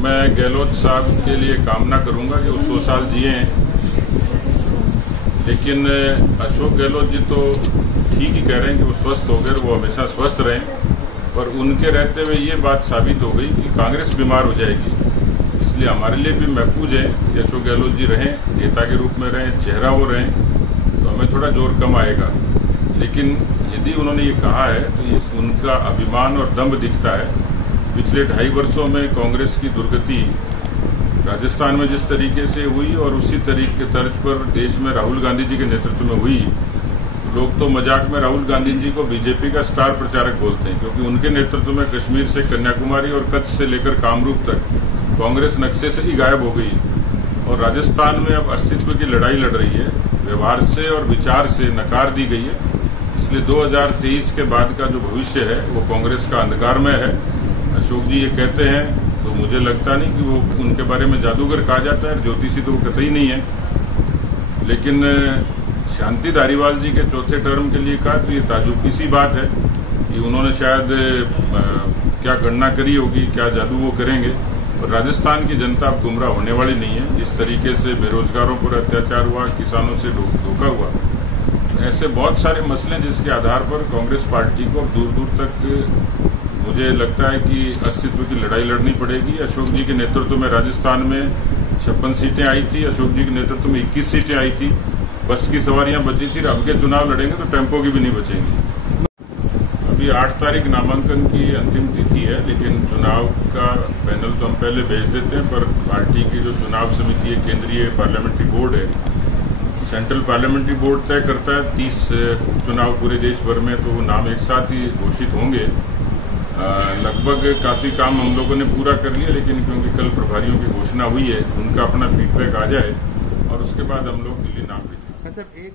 मैं गहलोत साहब के लिए कामना करूंगा कि वो 100 साल जिए, लेकिन अशोक गहलोत जी तो ठीक ही कह रहे हैं कि वो स्वस्थ हो गए, वो हमेशा स्वस्थ रहें। पर उनके रहते हुए ये बात साबित हो गई कि कांग्रेस बीमार हो जाएगी। इसलिए हमारे लिए भी महफूज है कि अशोक गहलोत जी रहें, नेता के रूप में रहें, चेहरा वो रहें, तो हमें थोड़ा जोर कम आएगा। लेकिन यदि उन्होंने ये कहा है तो ये उनका अभिमान और दम्भ दिखता है। पिछले 2.5 वर्षों में कांग्रेस की दुर्गति राजस्थान में जिस तरीके से हुई और उसी तरीके तर्ज पर देश में राहुल गांधी जी के नेतृत्व में हुई, लोग तो मजाक में राहुल गांधी जी को बीजेपी का स्टार प्रचारक बोलते हैं, क्योंकि उनके नेतृत्व में कश्मीर से कन्याकुमारी और कच्छ से लेकर कामरूप तक कांग्रेस नक्शे से ही गायब हो गई और राजस्थान में अब अस्तित्व की लड़ाई लड़ रही है। व्यवहार से और विचार से नकार दी गई है। इसलिए 2023 के बाद का जो भविष्य है वो कांग्रेस का अंधकारमय है। अशोक जी ये कहते हैं तो मुझे लगता नहीं कि वो उनके बारे में जादूगर कहा जाता है, ज्योतिषी तो वो कतई नहीं है। लेकिन शांति धारीवाल जी के चौथे टर्म के लिए कहा तो ये ताजुब की सी बात है कि उन्होंने शायद क्या गणना करी होगी, क्या जादू वो करेंगे। और राजस्थान की जनता अब गुमराह होने वाली नहीं है। जिस तरीके से बेरोजगारों पर अत्याचार हुआ, किसानों से धोखा हुआ, ऐसे बहुत सारे मसले जिसके आधार पर कांग्रेस पार्टी को दूर दूर तक मुझे लगता है कि अस्तित्व की लड़ाई लड़नी पड़ेगी। अशोक जी के नेतृत्व में राजस्थान में 56 सीटें आई थी, अशोक जी के नेतृत्व में 21 सीटें आई थी, बस की सवारियां बची थी। अब के चुनाव लड़ेंगे तो टेम्पो की भी नहीं बचेंगी। अभी 8 तारीख नामांकन की अंतिम तिथि है, लेकिन चुनाव का पैनल तो हम पहले भेज देते हैं। पर पार्टी की जो चुनाव समिति है, केंद्रीय पार्लियामेंट्री बोर्ड है, सेंट्रल पार्लियामेंट्री बोर्ड तय करता है 30 चुनाव पूरे देश भर में, तो वो नाम एक साथ ही घोषित होंगे। लगभग काफ़ी काम हम लोगों ने पूरा कर लिया, लेकिन क्योंकि कल प्रभारियों की घोषणा हुई है, उनका अपना फीडबैक आ जाए और उसके बाद हम लोग दिल्ली नाम भेजेंगे।